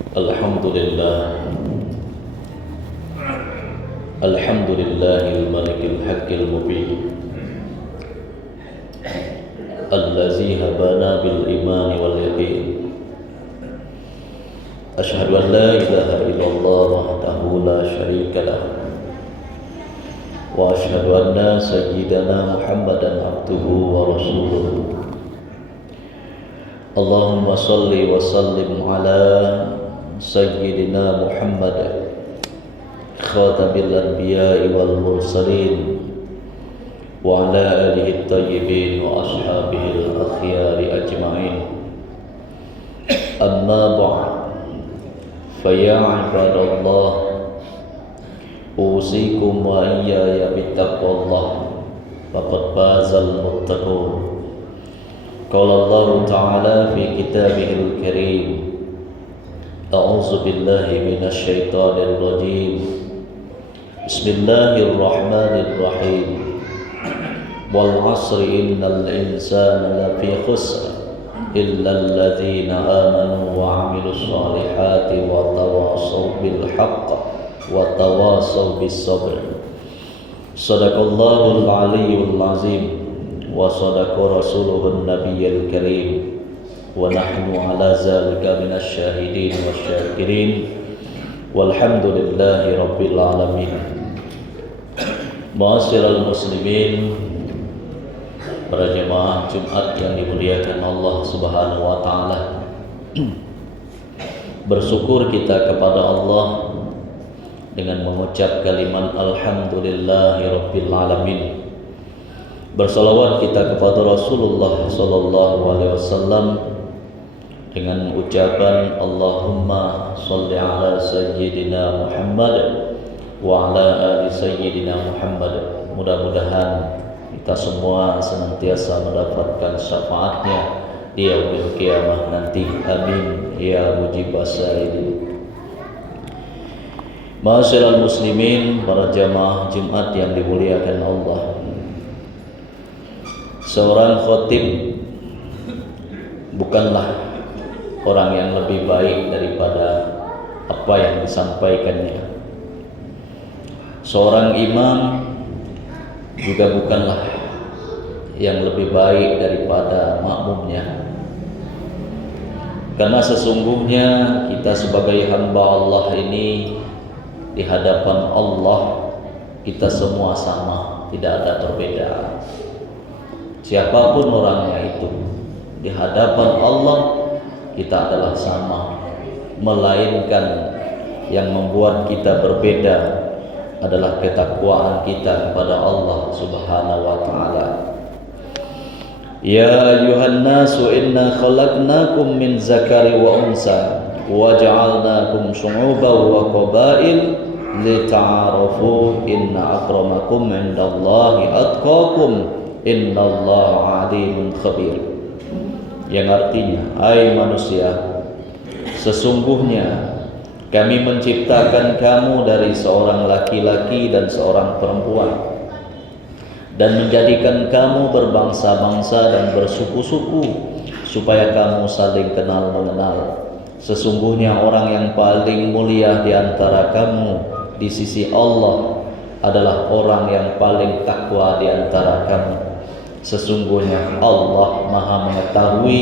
Alhamdulillah, Alhamdulillahil malikil haqqil mubin, allazi habana bil imani wal yaqin. Asyhadu an la ilaha illallah wahdahu la syarika lah, wa asyhadu anna sayyidana Muhammadan abduhu wa rasuluh. Allahumma salli wa sallim ala sayyidina Muhammad khatabil anbiya'i wal mursalin wa ala alihi at-tayyibin wa ashabihi al-akhyari ajma'in. Amma ba'd, fa ya ibadallah, usikum wa iyaya bittaqwallah, faqad fazal muttaqun. Qala Allah Ta'ala fi kitabihil karim, a'udzu billahi minasy syaithanir rajim. Bismillahirrahmanirrahim. Wal 'asri innal insana lafi khusr illa alladzina amanu wa 'amilus shalihati wa tawassaw bil haqq wa tawassaw bis sabr. Shadaqallahul 'aliyyul 'azim wa sadaqa rasuluhun nabiyyil karim wa nahnu ala zalika minasy syahidin wasyakirin walhamdulillahi rabbil alamin. Ma'asyiral muslimin, para jemaah Jumat yang dimuliakan Allah Subhanahu wa taala. Bersyukur kita kepada Allah dengan mengucap kalimat alhamdulillahi rabbil alamin. Bersalawat kita kepada Rasulullah sallallahu alaihi wasallam dengan ucapan Allahumma shalli ala sayyidina Muhammad wa ala ali sayyidina Muhammad. Mudah-mudahan kita semua senantiasa mendapatkan syafaatnya di yaumil qiyamah nanti. Amin ya mujibas sa'ilin. Ma'asyiral muslimin, para jamaah Jumat yang dimuliakan Allah. Seorang khatib bukanlah orang yang lebih baik daripada apa yang disampaikannya. Seorang imam juga bukanlah yang lebih baik daripada makmumnya. Karena sesungguhnya kita sebagai hamba Allah ini di hadapan Allah, kita semua sama, tidak ada perbedaan. Siapapun orangnya itu, di hadapan Allah kita adalah sama. Melainkan yang membuat kita berbeda adalah ketakwaan kita kepada Allah Subhanahu wa taala. Ya ayuhan nasu inna khalaqnakum min zakari wa unsa wa ja'alnakum syu'uban wa qabail lita'arafu inna akramakum 'indallahi atqakum innallaha 'alimun khabir. Yang artinya, hai manusia, sesungguhnya kami menciptakan kamu dari seorang laki-laki dan seorang perempuan, dan menjadikan kamu berbangsa-bangsa dan bersuku-suku supaya kamu saling kenal mengenal. Sesungguhnya orang yang paling mulia di antara kamu di sisi Allah adalah orang yang paling takwa di antara kamu. Sesungguhnya Allah Maha mengetahui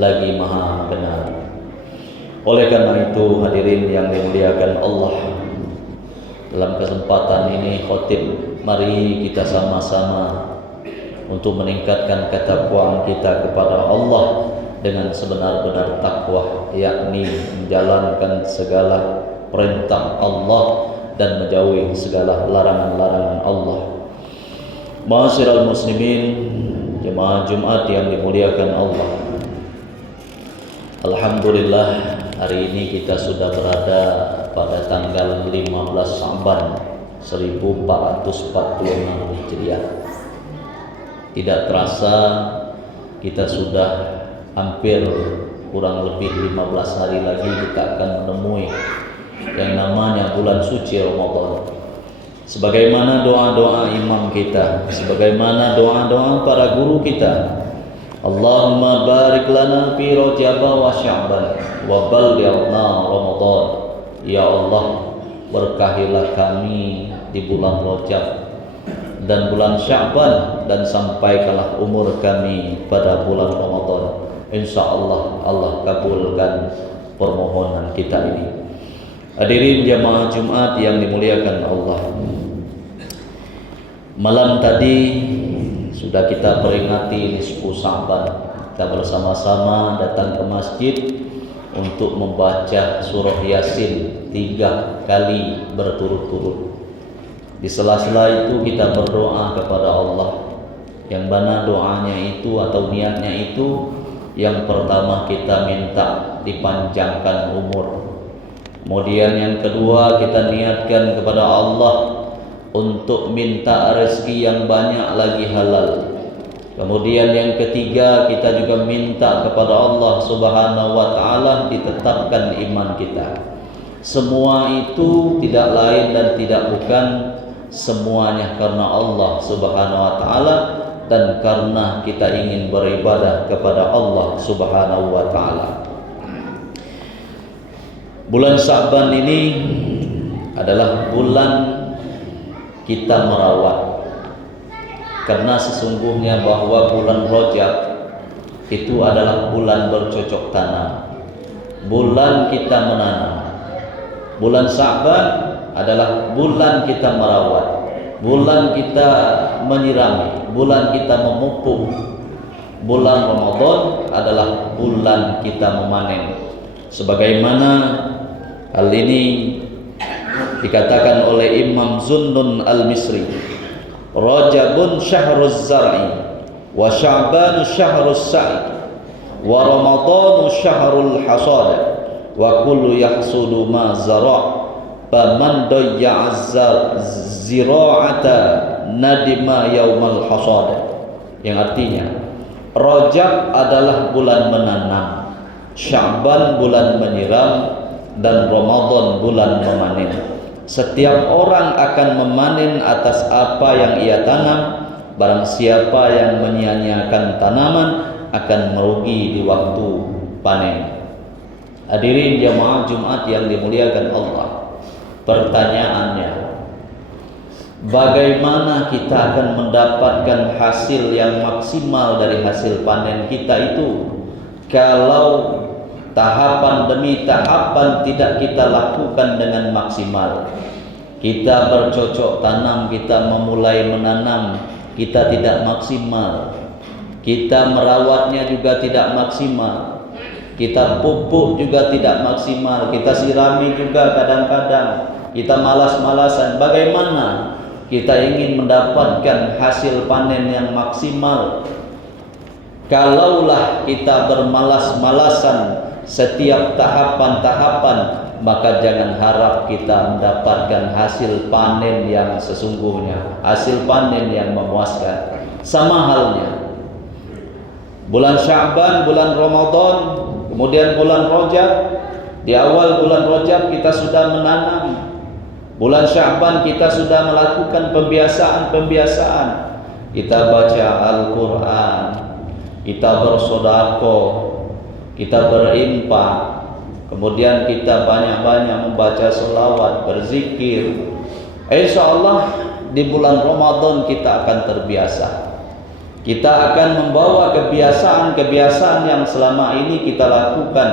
lagi Maha mengenal. Oleh karena itu, hadirin yang dimuliakan Allah, dalam kesempatan ini khatib, mari kita sama-sama untuk meningkatkan ketakwaan kita kepada Allah dengan sebenar-benar takwa, yakni menjalankan segala perintah Allah dan menjauhi segala larangan-larangan Allah. Ma'asyiral muslimin, jemaah Jumat yang dimuliakan Allah, alhamdulillah hari ini kita sudah berada pada tanggal 15 Sya'ban 1446 Hijriah. Tidak terasa kita sudah hampir kurang lebih 15 hari lagi kita akan menemui yang namanya bulan suci Ramadan. Sebagaimana doa-doa imam kita, sebagaimana doa-doa para guru kita, Allahumma barik lana fi Rajab wa Sya'ban wa ballighna Ramadan. Ya Allah, berkahilah kami di bulan Rajab dan bulan Sya'ban, dan sampaikanlah umur kami pada bulan Ramadan. Insyaallah Allah kabulkan permohonan kita ini. Hadirin jamaah Jumat yang dimuliakan Allah, malam tadi sudah kita peringati nisfu Sya'ban. Kita bersama-sama datang ke masjid untuk membaca surah Yasin 3 kali berturut-turut. Di sela-sela itu kita berdoa kepada Allah, yang mana doanya itu atau niatnya itu, yang pertama kita minta dipanjangkan umur. Kemudian yang kedua kita niatkan kepada Allah untuk minta rezeki yang banyak lagi halal. Kemudian yang ketiga kita juga minta kepada Allah Subhanahu wa taala ditetapkan iman kita. Semua itu tidak lain dan tidak bukan, semuanya karena Allah Subhanahu wa taala dan karena kita ingin beribadah kepada Allah Subhanahu wa taala. Bulan Sya'ban ini adalah bulan kita merawat, karena sesungguhnya bahwa bulan Rajab itu adalah bulan bercocok tanam, bulan kita menanam. Bulan Sya'ban adalah bulan kita merawat, bulan kita menyirami, bulan kita memupuk. Bulan Ramadan adalah bulan kita memanen. Sebagaimana hal ini dikatakan oleh Imam Zunnun al-Misri, Rajabun syahruz zar'i wa Sya'banu syahrus sa'i wa Ramadanu syahrul hasad wa kullu yahsudu ma zara' faman dayya'a zira'ata nadima yaumal hasad. Yang artinya Rajab adalah bulan menanam, Sya'ban bulan menyiram, dan Ramadan bulan memanen. Setiap orang akan memanen atas apa yang ia tanam. Barang siapa yang menyia-nyiakan tanaman akan merugi di waktu panen. Hadirin jamaah Jumat yang dimuliakan Allah, pertanyaannya, bagaimana kita akan mendapatkan hasil yang maksimal dari hasil panen kita itu kalau tahapan demi tahapan tidak kita lakukan dengan maksimal? Kita bercocok tanam, kita memulai menanam, kita tidak maksimal. Kita merawatnya juga tidak maksimal. Kita pupuk juga tidak maksimal. Kita sirami juga kadang-kadang. Kita malas-malasan. Bagaimana kita ingin mendapatkan hasil panen yang maksimal kalaulah kita bermalas-malasan setiap tahapan-tahapan? Maka jangan harap kita mendapatkan hasil panen yang sesungguhnya, hasil panen yang memuaskan. Sama halnya bulan Sya'ban, bulan Ramadan, kemudian bulan Rajab. Di awal bulan Rajab kita sudah menanam, bulan Sya'ban kita sudah melakukan pembiasaan-pembiasaan. Kita baca Al-Quran, kita bersedekah, kita berinfak, kemudian kita banyak-banyak membaca selawat, berzikir. Insyaallah di bulan Ramadan kita akan terbiasa. Kita akan membawa kebiasaan-kebiasaan yang selama ini kita lakukan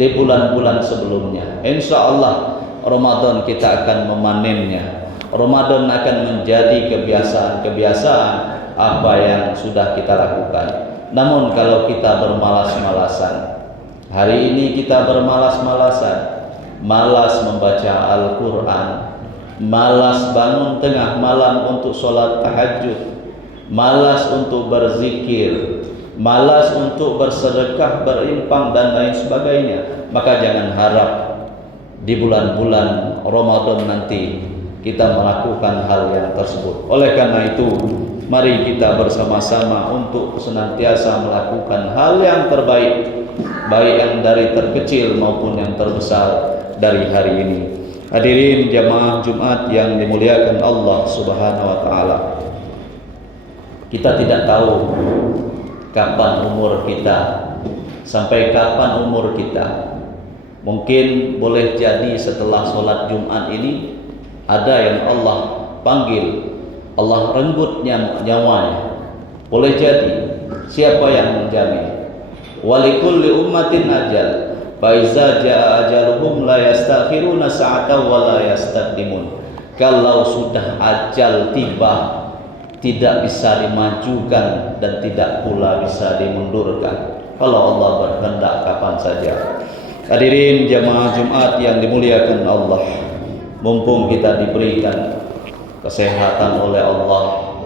di bulan-bulan sebelumnya. Insyaallah Ramadan kita akan memanennya. Ramadan akan menjadi kebiasaan-kebiasaan apa yang sudah kita lakukan. Namun kalau kita bermalas-malasan, hari ini kita bermalas-malasan, malas membaca Al-Quran, malas bangun tengah malam untuk sholat tahajud, malas untuk berzikir, malas untuk bersedekah, berinfak dan lain sebagainya, maka jangan harap di bulan-bulan Ramadan nanti kita melakukan hal yang tersebut. Oleh karena itu, mari kita bersama-sama untuk senantiasa melakukan hal yang terbaik, baik yang dari terkecil maupun yang terbesar dari hari ini. Hadirin jamaah Jumat yang dimuliakan Allah Subhanahu wa taala. Kita tidak tahu kapan umur kita, sampai kapan umur kita. Mungkin boleh jadi setelah sholat Jumat ini ada yang Allah panggil, Allah renggut nyawanya. Boleh jadi, siapa yang menjamin? Walikulli ummatin ajal, fa iza jaa ajaluhum la yastakhiruna sa'atan wa la yastaqdimun. Kalau sudah ajal tiba, tidak bisa dimajukan dan tidak pula bisa dimundurkan. Kalau Allah berkehendak kapan saja. Hadirin jamaah Jumat yang dimuliakan Allah, mumpung kita diberikan kesehatan oleh Allah,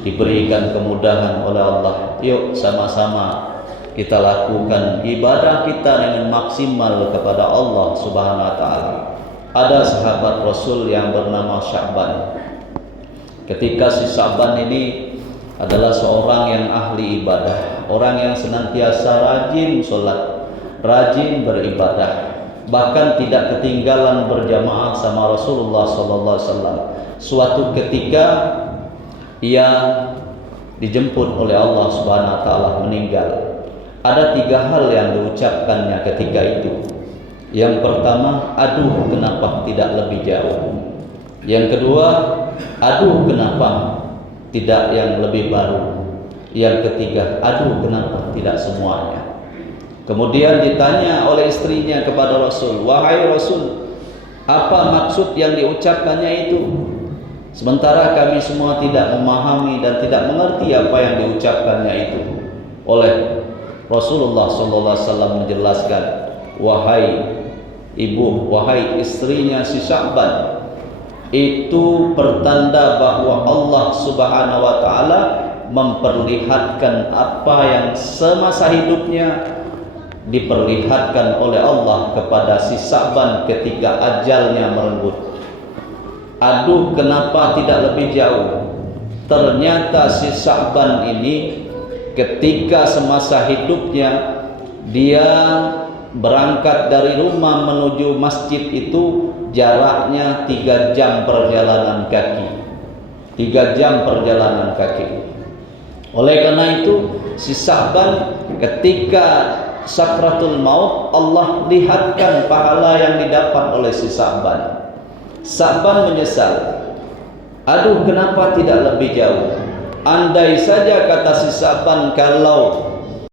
diberikan kemudahan oleh Allah, yuk sama-sama kita lakukan ibadah kita dengan maksimal kepada Allah Subhanahu wa taala. Ada sahabat Rasul yang bernama Sya'ban. Ketika si Sya'ban ini adalah seorang yang ahli ibadah, orang yang senantiasa rajin sholat, rajin beribadah, bahkan tidak ketinggalan berjamaah sama Rasulullah SAW. Suatu ketika ia dijemput oleh Allah Subhanahu wa taala meninggal. Ada 3 hal yang diucapkannya ketika itu. Yang pertama, aduh kenapa tidak lebih jauh. Yang kedua, aduh kenapa tidak yang lebih baru. Yang ketiga, aduh kenapa tidak semuanya. Kemudian ditanya oleh istrinya kepada Rasul, wahai Rasul, apa maksud yang diucapkannya itu? Sementara kami semua tidak memahami dan tidak mengerti apa yang diucapkannya itu. Oleh Rasulullah SAW menjelaskan, wahai ibu, wahai istrinya si Sya'ban, itu pertanda bahwa Allah Subhanahu wa taala memperlihatkan apa yang semasa hidupnya diperlihatkan oleh Allah kepada si Sya'ban ketika ajalnya merenggut. Aduh kenapa tidak lebih jauh. Ternyata si Sya'ban ini ketika semasa hidupnya dia berangkat dari rumah menuju masjid itu jaraknya 3 jam perjalanan kaki. 3 jam perjalanan kaki. Oleh karena itu si Sya'ban ketika sakratul maut, Allah lihatkan pahala yang didapat oleh si Sya'ban. Sya'ban menyesal. Aduh kenapa tidak lebih jauh. Andai saja, kata si Sya'ban, kalau